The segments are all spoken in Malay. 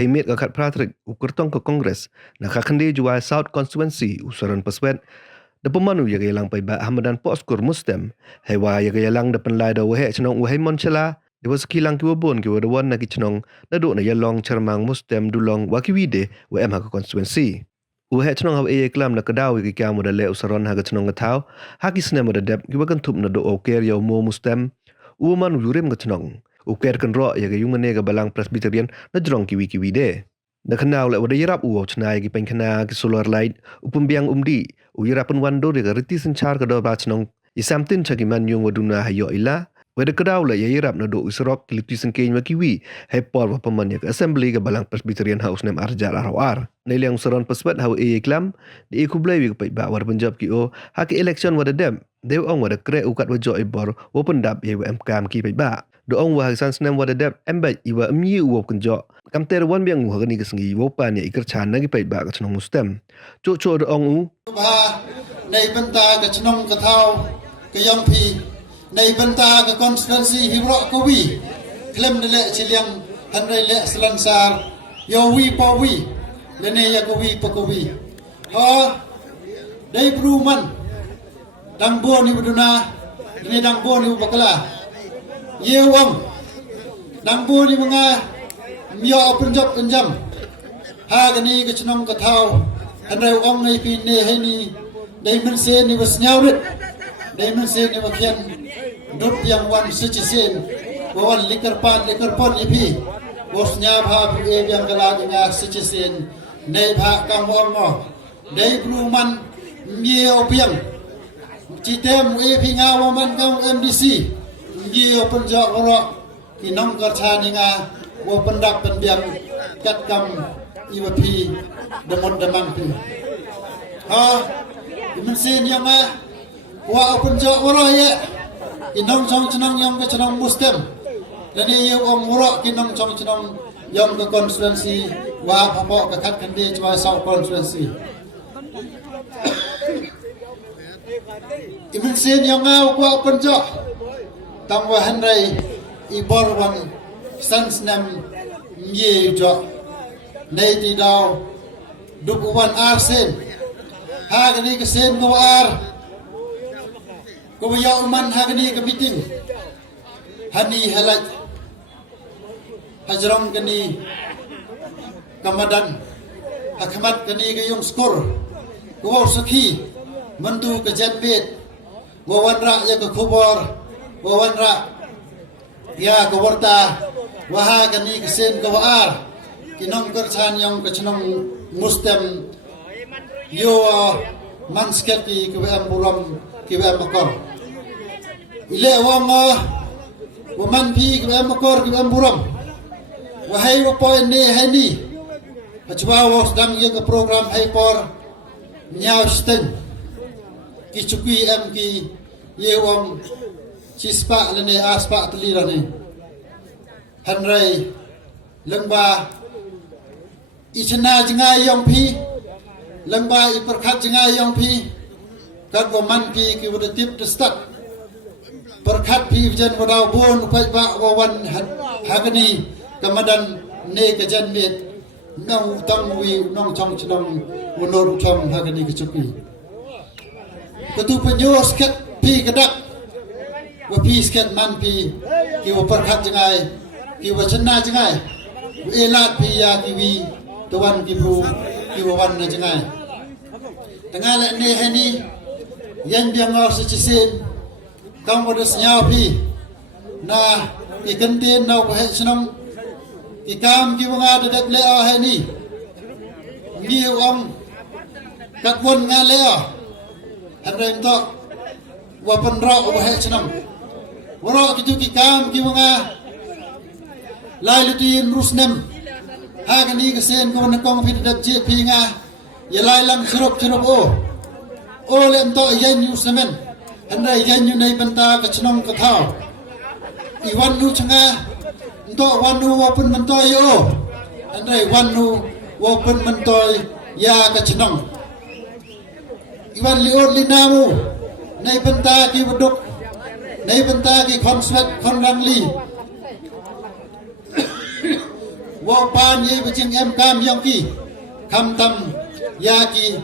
Haimit kakat pratrik ukurtong ke Kongres nakakandi jual South Constituency usaran peswet depemanu ya gayalang paiba Ahmadan Poskur Mustem hewa ya gayalang depen lai da wahe cenong wahai moncela dewa sekilang kiwabon kiwadawan nagi cenong naduk na yalong cermang Mustem dulong wakiwide wa em ha constituency wahe cenong hawa klam na kadawi ki kamu da le usaran ha cenong ngatau haki snem da dep kiwakan tup na do oker ya mo Mustem uman yurim cenong uker kan ro ya gayung ne ga balang Presbyterian na jrong kiwi de na kenal le wada yarap uo chnai gi pen kana ki solar light upumbiang umdi u yarapan wando de ga riti senchar ka do ba chnong isamtin chagi man yung waduna hayo ila wada kadaw le yarap na do usrok kiliti sengkeng ma kiwi hai por wa paman ya assembly ga balang Presbyterian house nem arjar arawar nei liang saron peswet haw klam di kublai wi pa ba war punjab ki o haki election wada dem dew ong wada kre ukat wajo ibor wo pendap ye em kam ki pa ba do ong wa san snem wada dep embaj iwa myi uo kunjo kamter wan biang wa ni kesengi wo pan ya ikir chan nagi pai ba ka chnong Mustem cho do ong u ba nei banta ka chnong ka thau ka yong phi nei banta ka constituency hibro ko wi klem de le chiliang han rei le slansar yo wi po wi le ne ya ko wi po ko wi ha dei bruman dang bo ni buduna ni dang bo ni bakala yewang dang bo ni mga myo punjab punjam ha gani ka chnong ka thau an reu ong nei pi ne he ni dei men se ni was nyau rit dei men se ni wa khian dot yang wan sichi sen wan likar pon ni pi was nya bha pi e yang kala nga sichi sen nei bha kam ong mo dei blu man myo piang chi tem e pi nga wa man kam MDC myo punjab ro kinong kar cha ni nga wo pendak pendiang kat kam iwapi demon demang tu ha imensin yang wa penjak wara ya inong chong chnong yang ke chnong Mustem dan ye ong wara kinong chong chnong yang ke constituency wa phamok ka khat khande chwa South constituency imensin yang wa penjak tang wa hanrai ibor wan sans nam ye jo nei di daw dukuan arsen ha gani ke sen ko ar ko ya man ha gani ke meeting hani halaj hajrong gani kamadan hakmat gani ke yung skor ko sakhi mandu ke janbet wawan ra ya ke khubor wawan ra ya ko warta waha gani kesen ko ar kinong kerchan yang kechnong Mustem yo manskati ko am buram ki am makor ile wama waman pi ko am makor ki am buram wahai wa point ne hani achwa wa sedang ye ke program hai por nyau sten ki chukui am ki ye wam cispa lene aspa telira ni hanrai lengba ichna jinga yong phi lengba iperkhat jinga yong phi kat go man pi ki would tip to start perkhat phi jen bodau bon pai ba go wan hagani kamadan ne ka jan met nong tang wi nong chong chnong wonor chong hagani ki chupi ketu penyos ket pi kedak wa pi sket man pi ki wa perkhat jingai ki wa chna jingai elat pi ya ki wi tuan ki bru ki wa wan na jingai tengah le ne hani yan biang ngor si chisin kam wa des nya pi na ki kantin na wa he chnong ki kam ki wa nga de le a hani ni om kat won nga le a han rem to wa pan ra wa he chnong wara ki ki kam ki wa nga lai lutin rusnem ha gani ke sen ko na kong fit da je pi nga ye lai lang chrup o lem to yen yu semen an rai yen yu nei banta ka chnong ka thao i wan nu changa ndo wan nu wa pun man to yo an rai wan nu wa pun man to ya ka chnong i wan li on li namu nei banta ki buduk nei banta ki konswet kon rang li wo pan ye bajing em kam yang ki kham tam ya ki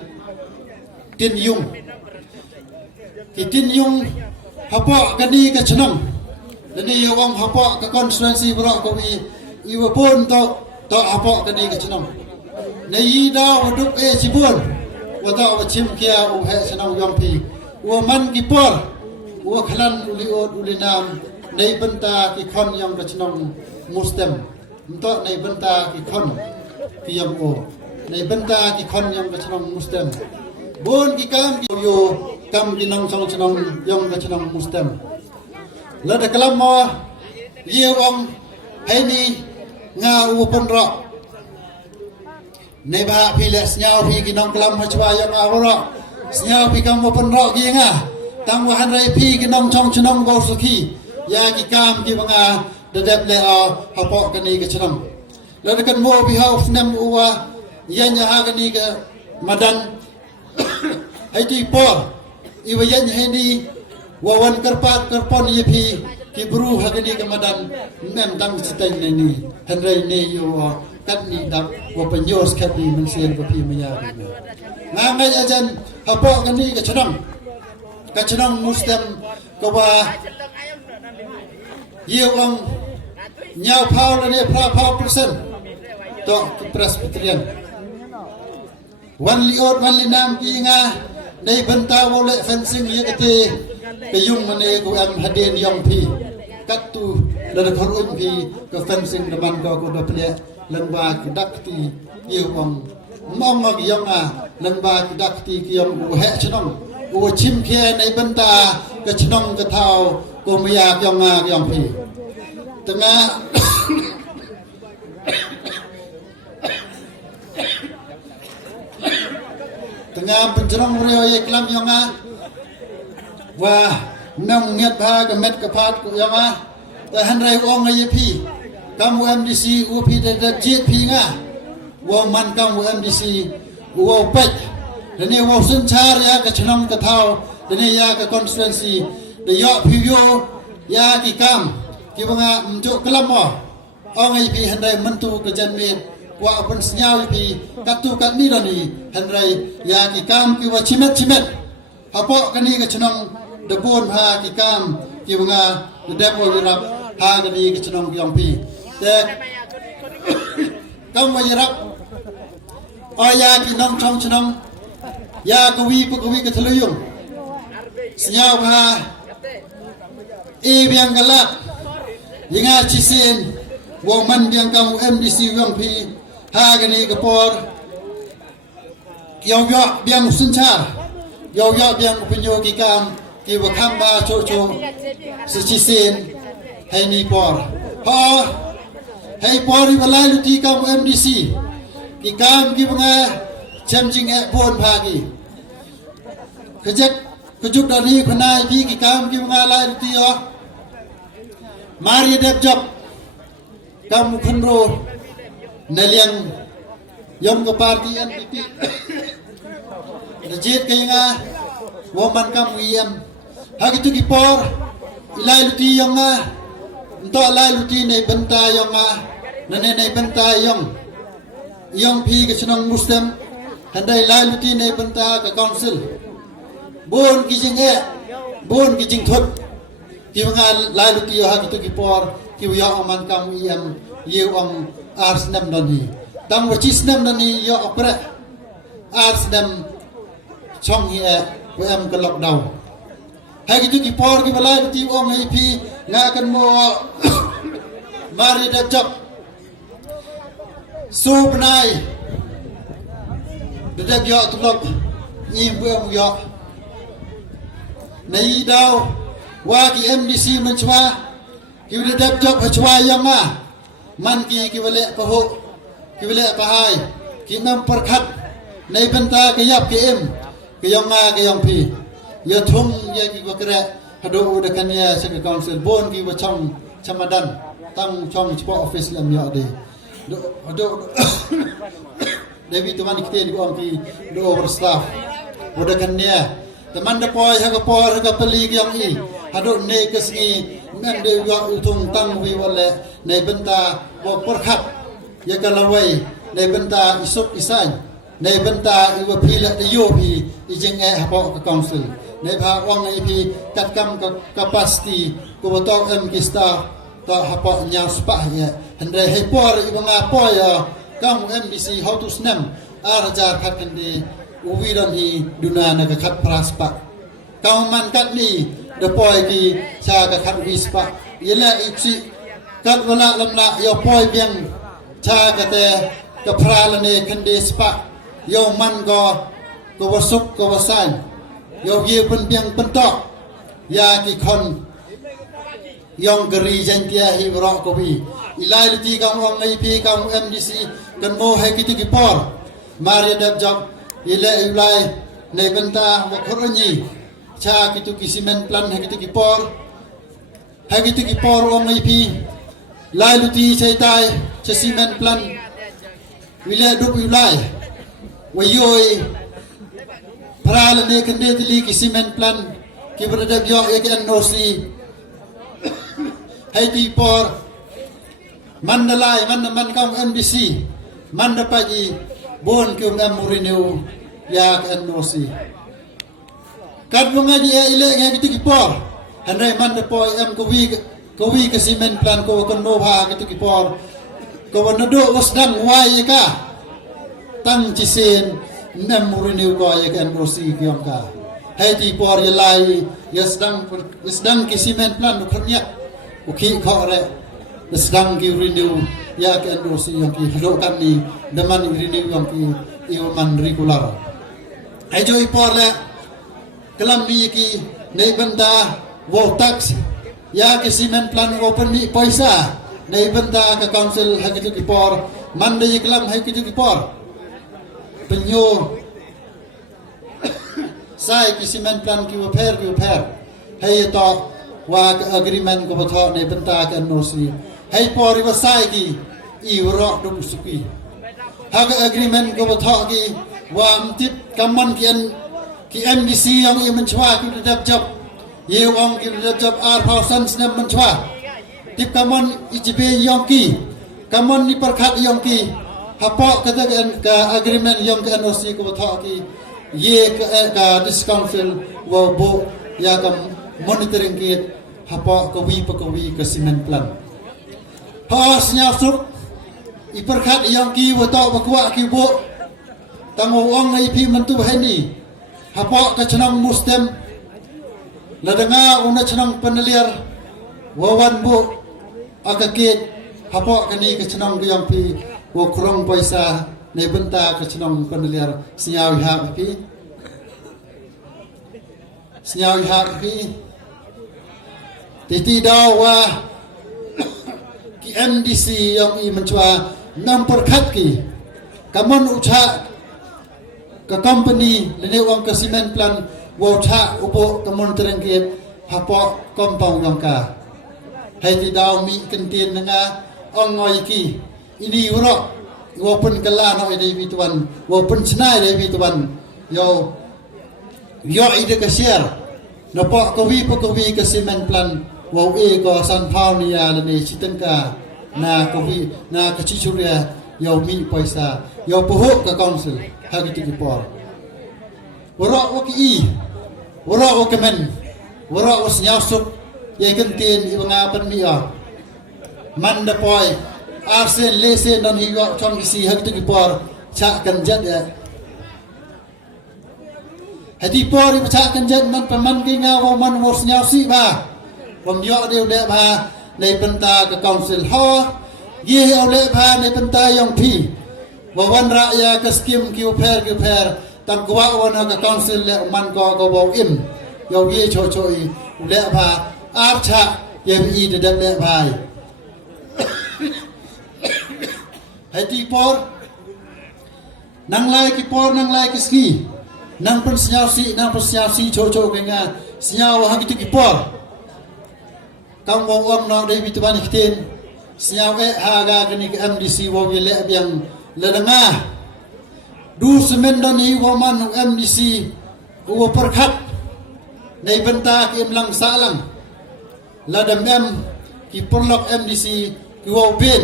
tin yung ki tin yung hapo kani ka chnam dani yong hapo ka constituency bro ko wi iwa pun to hapo kani ka chnam nei da waduk e chibun wada wa chim kia u he chnam yong pi wo man ki por wo khlan uli od uli nam nei banta ki khon yang ka chnam mustem to nei banta ki khon ki yang o nei banta ki khon yang ka chnam mustem bon ki kam ki yo kam ki nang chong chnam yang ka chnam mustem la da kalam mo ye ong hai ni nga u pon ro nei ba phi le snyao phi ki nang kalam ha chwa yang a ro snyao phi kam u pon ro ki nga tang wa han rai phi ki nang chong chnam go saki ya ki kam ki banga da dep le a ha po ka ni ka chnam la da kan mo bi ha nam u wa ya nya ha ka ni ka madan hai ti por iwa yan hai ni wawan karpat karpon ye phi ki bru ha ka ni ka madan mem dang sitai ne ni han rai ne yo kat ni dak wa panyos khat ni man sien ko phi maya nga ngai ajan ha po ka ni ka chnam muslim ko wa ye ong nyau phau la ne phra phau persen to presbyterian wan li ot wan li nam ki nga nei banta wo le fencing ye kate ke yung mane ko am haden yong phi kat tu da khor un phi ko fencing da man ko da ple lang ba ki dak ti ye ong mong ma yong a lang ba ki dak ti ki yong ko he chnong ko chim phe nei banta ka chnong ka thau ko maya yong a yong phi tengah tengah penjerong rio ye klam yonga wa nang nget ba ka met ka phat ko yonga ta han rai ong ye phi kam MDC u phi da jet phi nga wo man kam MDC wo pek dene wo sun char ya ka chnong ka thau dene ya ka constituency de yo phi yo ya ki kam ki banga mjo kelam mo ong ai pi handai mentu ke janmet wa pen senyau pi katu kat ni dani handai ya ki kam ki wa chimet hapo kani ke chnong de bon ha ki kam ki banga de depo rap ha kani ke chnong ki ong pi te kam wa rap aya ki nong chong chnong ya kawi ke thluyung senyau ha e biang galak Yenga cisin woman biang kamu MDC wang pi ha gani kapor yaw yo biang sunchar yaw yo biang penyo ki kam ki wa khamba cho se cisin hai ni por ha hai por ri balai luti kamu MDC ki kam ki banga chamjing e bon pha ki kejek kejuk dari khnai pi ki kam ki banga lai luti yo Mari dep job kamu khenro naliang yom ko party NPP rejit kayanga woman kam wiem hagitu ki por ilai luti yonga nto lai luti nei benta yonga nane nei benta yong pi ke chnong muslim handai lai luti nei benta ka council bon ki jing e bon ki jing thot ki nga lai lu ki ha ki ki por ki ya man kam yam ye ong ars nam dani dam wa chis nam dani yo opre ars nam chong ye wa am ka lockdown ha ki por ki lai lu ti ong ai pi nga kan mo mari da chop su bnai de yo tu lok ni bu am yo nei dau wa ki MDC man chwa ki wile dap job ha chwa yanga man ki wile pa ho ki wile pa hai ki nam parkhat nei benta ke yap ke em ke yanga ke yang pi ya thum ya ki wakre hado de kan ya se council bon ki wa chong chamadan tang chong chpo office lam ya de do Devi tuan kita ni orang ki do overstaff boda kan ya teman da poi ha ka por ha ka peli yang i hado ne kesni nan de yo utung tang wi wale ne benta bo por khat ya kalawaiในบรรดาอิสุกอิสัยในบรรดาอุปพีและโยพีอีจึงหาปอกกองสิลในภาควังในพีกัดกำกับ capacity กูบ่ต้องกิสตาต่อหาปอกยาวสปะเนี่ยหันได้ให้ปอรอีบงาปอยกัง MDC how to snam อาราจาคัดกันดีอุวิรันฮีดุนานะกะคัดพราสปะกังมันกัดนี่เดปอยกีชากะคัดวิสปะยะละอีกสิกัดเวลาลำละยอปอยเบียงชากะแต่กะพราละเนคันเดสปะยอมันก็วสุกก็วสันยอเยเป็นเบียงเป็นตอกยากิคนยองกรีจันเตียฮิบรอกก็วีอิลายตีกังองในพีกัง MDC กันโมให้กิติกิปอร์มาเรียดับจับอิลายในบรรดาวกรณีชากิตุกิซิเมนพลันให้กิติกิปอร์ให้กิติกิปอร์องในพีลายลุตีใช้ตายใช้ซีเมนพลันวิเลดุบอิลายวายพระลเนกันเดติลีกิซิเมนพลันกิบระดับยอเอกโนซีให้ตีปอร์มันดลายมันกอง MDC มันดปาจีบนคิวเอ็มมูรินิวยากันโนซีกัดวงอาจีเอเลงให้ตีปอร์ฮันไรมันดปอยเอ็มกวีกิซิเมนพลันโกกันโนภากิตีปอร์โกวันนโดวัสดังวายกาตั้งจิเซนเอ็มมูรินิวก็ยากันโนซีกิยองกาให้ตีปอร์ยลายยสดังกิซิเมนพลันนุขเนี่ยโอเคเขาอะไรsedang ki renew ya ke endosi yang ki hlokan ni deman renew yang ki iman regular ai jo ipor le kelam ni ki nei benda wo tax ya ke cement plan open mi paisa nei benda ke council hakitu ki por man dei kelam hakitu ki por penyo sai ki cement plan ki repair hai to wa agreement ko batho nei benda ke endosiให้ปอริวาไซกีอีวรอดุสุกีหาก agreement ก็บ่ทอกีว่ามันติดกำมันกี MDC ยังอีมันชวาคือระดับจับเยวองคือระดับจับอาร์พาวซันส์เนี่ยมันชวาติดกำมันอีจีเบยองกีกำมันนี่ประคัดยองกีหาปอกก็จะกับ agreement ยองกับ NOC ก็บ่ทอกีเยกับ discount fill ว่าบ่ยากับ monitoring กีหาปอกก็วีก็ cement planพอสญาสุกอีประคัดยังกีวตอบกว่ากีบุตังวงไอพีมันตุให้นี่หาปอกกชนองมุสลิมละดังอาอุนชนองปนเลียร์วันบุอากาเกตหาปอกกันนี่กชนองกยังพีวครองไปซาในบรรดากชนองปนเลียร์สญาวิหารพีสญาวิหารพีติดาวว่าMDC yang i mencuba memperkat ki kaman ucha ke company lene wang ke cement plan wacha upo kaman terengket hapo compound yang ka hai ti daw mi kentin nga ong ngoi ki ini uro wopun kala no ide bituan wopun snai ide bituan yo ide ke share no po ko wi ke cement plan wow ko san phao ni ya lene chitenka na kopi na kachichuria yau mi paisa yau pohok ka council hagiti ki por wara wara kemen wara nyasuk ye kentin ibanga pan mi man da poi arsen lesen dan hiwa chong isi hagiti ki por cha kan jat ya hadi por cha kan jat man paman ki ngawa man wos nyasi baผมยอเดียวเดพาในบรรดากับกองสิลฮอยี่เอาเลพาในบรรดายองพีวันระยะกับสกิมคิวเพร์ตั้งกว่าวันกับกองสิลเลมันก็บอกอิมยองยี่โชยเลพาอาบชะเยี่ยมอีเด็ดเลพายให้ตีปอร์นังไล่กีปอร์นังไล่กีสกีนังเป็นสัญญาสีโชกันงานสัญญาว่าให้กีปอร์กำวงอมนอได้วิตวันอีกทีสยามฮากากันอีก MDC ว่าวิเลบยังเลดังอาดูสมัยนี้ว่ามัน MDC ว่าประคัดในบรรดาที่ลังสาลังเลดังที่ปลอก MDC ว่าเป็น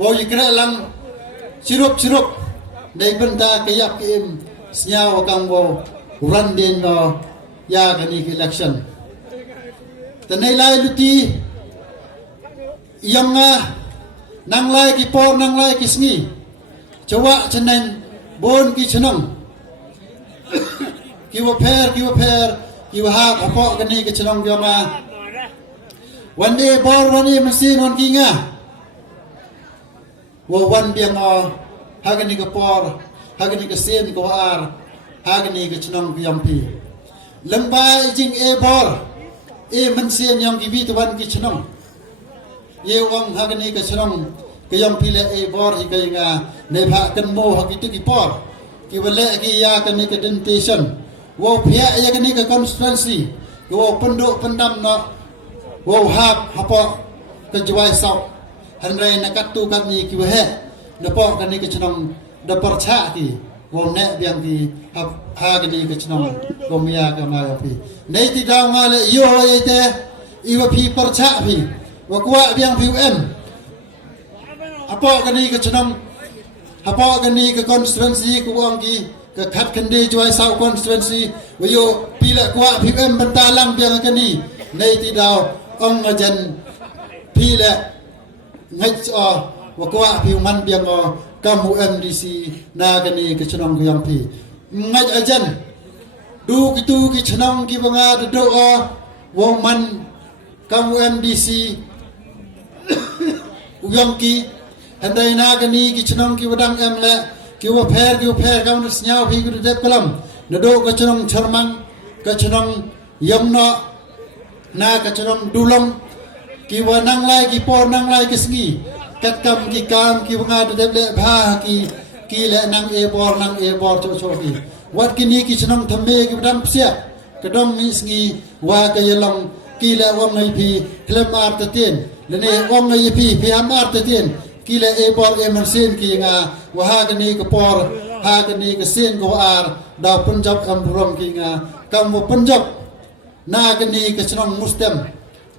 ว่าอีกระลัง sirup dari benda kayak kim senyawa kang wo run din no ya kani election tanai lai luti yang nang lai ki por nang lai ki sngi coba chenen bon ki chenang ki wo pher ki wo ha apa kani ki chenang yangวันนี้บอลวันนี้มันซีนวันกี่งะว่าวันเบียงหากันนี่ก็ปอร์หากันนี่ก็เซียนก็อาร์หากันนี่ก็ชนองก็ยอมพีลำบากจริงบอลมันเซียนยอมกี่วิตวันกี่ชนองเยวงหากันนี่ก็ชนองก็ยอมพีและบอลอีกอย่างในภาคกันโมหากิตุกี่ปอร์กี่วันเละกี่ยากันนี่ก็ดินเทชันว่าเพียยากันนี่ก็คอนสแตนซีว่าปันโดปันดำเนาะwow hap apa kejuai sau hanrai nakat tu kami kiwah napo kani kechnong da parcha ki wow ne biang ki hap ha kani kechnong gomia ka ma pi nei ti daw ma le yo ite iwa pi parcha pi wa kwa biang pi em apa kani kechnong apa kani ke constituency ku wang ki ke khat kande juai sau constituency wa yo pi la kwa pi em bentalang biang kani nei ti daw ông ajan pi le ngai wa kwa pi man biang kamu MDC na gani ke chnong yang pi ngai ajan du ki chnong ki banga do wo man kamu MDC yang ki handai na gani ki chnong ki wadang em le ki wa pher kamu snyau pi ku de kalam na do ke chnong charmang ke chnong yam no na ka chorong dulong ki wa nang lai ki por nang lai ki sngi kat kam ki kam ki nga de le bha ki le nang e bor cho ki wat ki ni ki chorong thambe ki dam sia ka dom mi sngi wa ka yelong ki le wong ngai phi klem ar ta tin le ne wong ngai phi am ar ta tin ki le e bor e man sin ki nga wa ha ka ni ka por ha ka ni ka sin ko ar da punjab am rom ki nga kam wo punjab na gani ke chnong mustem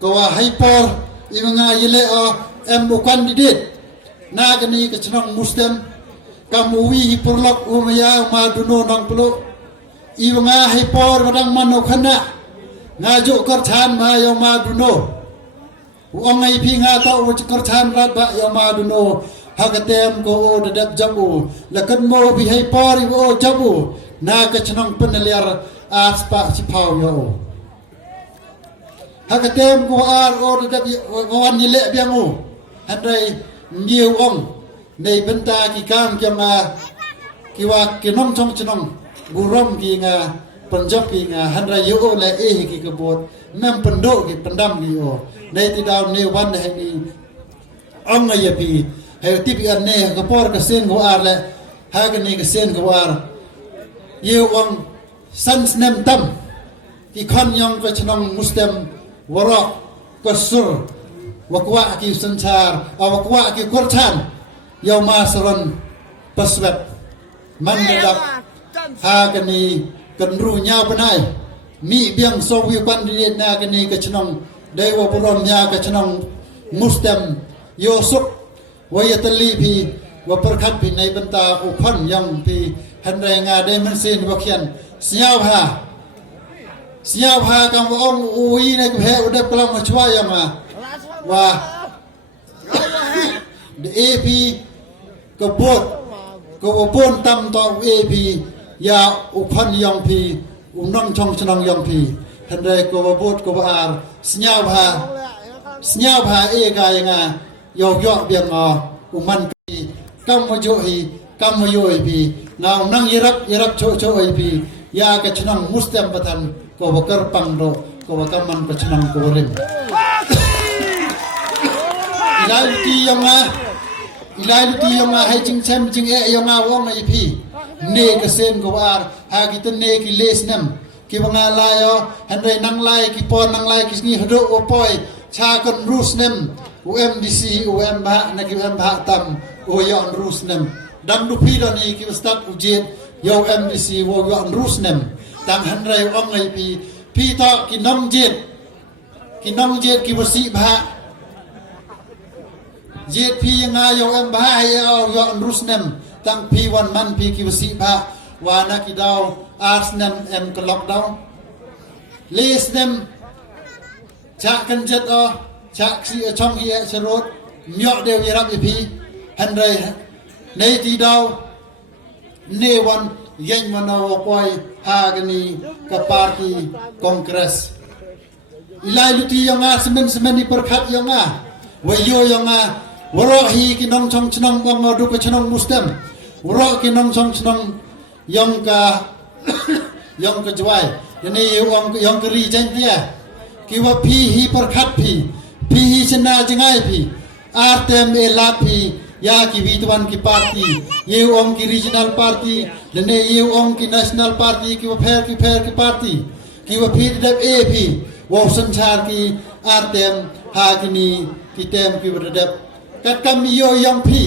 ko wa hyper imanga yele em bu candidate na gani ke chnong mustem kamu wi porlok umaya ma duno nang plo imanga hyper wadang mano khana ngaju kor than ma yo ma duno ongai phi nga ta u kor than rat ba yo ma duno hagatem ko de dab jabu lakan mo bi hyper o jabu na ke chnong peneliar aspa chipau yo hakatem ko ar o de wan ni le biang o handai nhiều ông nei benta ki kam kyama ki wa ki nom chong chnong burom ki nga panjab ki nga handai yo le e ki ka bot mem pando ki pandam ki o nei ti daw ne wan he ni ông nga ye pi he ti pi an ne ka por ka sen go ar le ha ka ni ka sen go ar nhiều ông sans nem tam ki khon yong ka chnong mustem warak kasur wakwa ki sansar wakwa ki kurtan yauma saron paswet mandadak ha kani kan ru nya panai mi biang so wi kwan di na kani ka chnong dewa purom nya ka chnong mustem yosuk wayatali phi wa perkhat phi nei banta uphan yang phi hanre nga de man sin wakhian siap ha kam ong ui na ku he udap kalam chwa ya ma wa de ap ko bot tam to ap ya uphan yang pi nong chong chnong yang pi than ko bot ko ar siap ha e ga nga yo biang uman pi kam mo jo hi kam mo yo pi ngau nang yarap cho hi pi ya ka chnong mustem patan ko bakar pangdo ko bakaman ko chnang ko rim ilai ti yang hai ching chem ching e yang wong na ipi ne ka sen ko ar ha ki tan ne ki les nam ki banga la yo han re nang lai ki pon nang lai ki ni hdo o poi cha kon rus nem UMDC ba na ki ba tam o yon rus nem dan du pi do ni ki start ujet yo MDC wo yon rus nem tang han rai ong ngai pi to ki nong jet ki wasi bha JP yang ayo em bahaya yo rusnem tang P1 man P kiwasi ba wana kidaw arsnem em ke lockdown lesnem chak kan jet chak si chong hi serot myok deu yarap pi handrai nei ti daw ne wan yen manaw poi hagani ka parti kongres ilai luti yang semen di perkhat yang wayo yang waro hi ki nong chong chnong bang du ka chnong mustem waro ki nong chong chnong yang ka yang ka jwai ini yang ka ri chen dia ki wa phi hi perkhat phi hi chena jangai phi artem ela phi ya ki vitwan ki parti ye ong ki regional party lene ye ong ki national party ki wa pher ki party ki wa phi dep a phi wa sanchar ki artem ha kini ki tem ki wa dep kat kam yo yang phi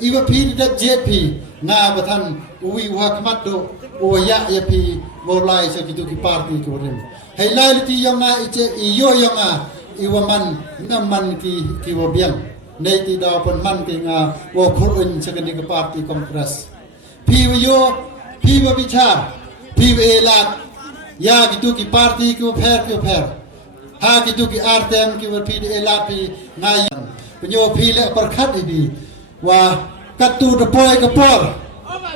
iwa phi dep jet phi nga bathan uwi wa khamat do o ya ya phi wo lai se ki tu ki party ko rim hei lai ti yang nga iche yo yang nga iwa man naman ki wa biang nei ti da pon man ki nga wo khur un se ki party kongres phi yo phi wa bicha phi we lat ya ki tu ki party ki pher ha ki tu ki artem ki wa phi de lat phi nga yang penyo phi le perkhat di wa katu de poi ka por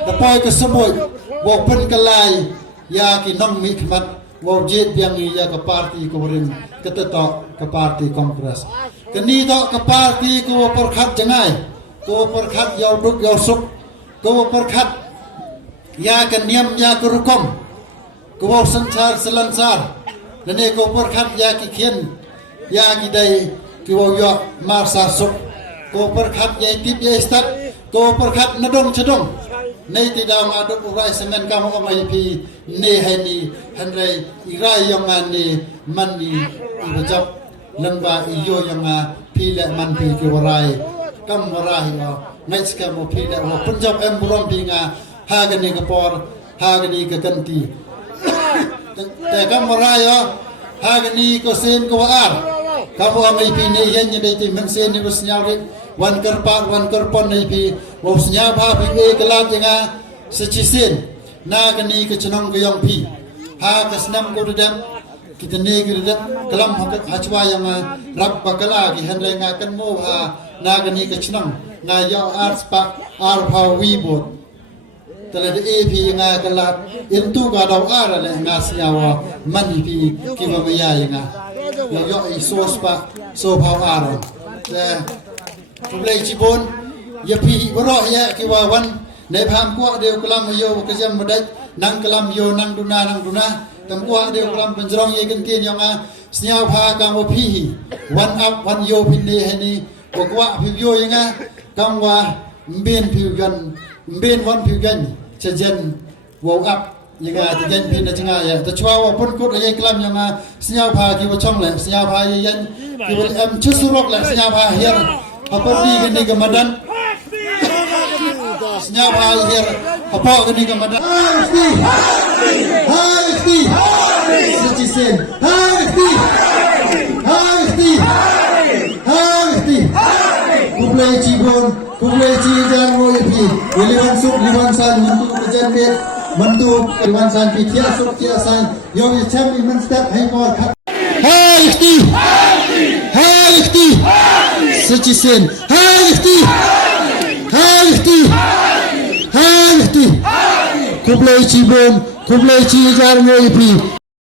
de poi ka samoy wo pen ka lai ya ki nong mi khmat wo jet biang ya ka party ko rin ka to ka party kongres kani to ka party ko perkhat jangai ko perkhat yaw duk yaw suk ko perkhat ya ka niam ya ka rukom ko sanchar selansar nane ko perkhat ya ki khen ya ki dai ki wo yo marsa suk ko perkhat ya tip ya stat ko perkhat nadong chadong nei ti da ma do urai semen kam o mai pi ne hai ni hanrai irai yong an ni man ni ibajap lamba iyo yang pi le man pi ki warai kam warai o ngai ska mo pi le o punjab em burom pi nga ha ga ni ka por ha ga ni ka kanti te kam warai o ha ga ni ko sen ko ar kam o mai pi ne yen ni ti men sen ni bus nyau ri wan karpon nei pi wo snya ba pi e kala jenga sechisin na ga ni ka chnong ga yong pi ha ka snam ko dem kita ne ga dem kalam hachwa yang rap bakala ki handle nga kan mo ha na ga ni ka chnong nga yo ars pa ar pha wi bot tele de e pi nga kala intu ga daw ar le nga snya wa man pi ki ba ya nga yo I sos pa so pha ar le Kulai cibon, ya pi boro ya kiwa wan, ne pham kuat deu kelam yo kejam medai, nang kelam yo nang duna, tam kuat deu kelam penjerong ye kentien yang senyau pha kamu pi, wan up wan yo pinde heni, kuat pi yo yang kam wa mbien pi gan, mbien wan pi gan, sejen wow up yang sejen pi na cenga ya, tercua wa pun kut ye kelam yang senyau pha kiwa chong le, senyau pha ye yan, kiwa em chusurok le senyau pha hier. Apa di gini kemadan? Senyap air. Apa gini kemadan? Hai, Secisen. Hai. Kublai cibon, kublai cijan roy pi. Liwan suk, liwan san, mentu kejan bet, mentu liwan san pi tia suk tia san. Yo cem iman step hai por khat. Hai. Secisen. Hai. Kublai cibon, kublai cijan roy pi.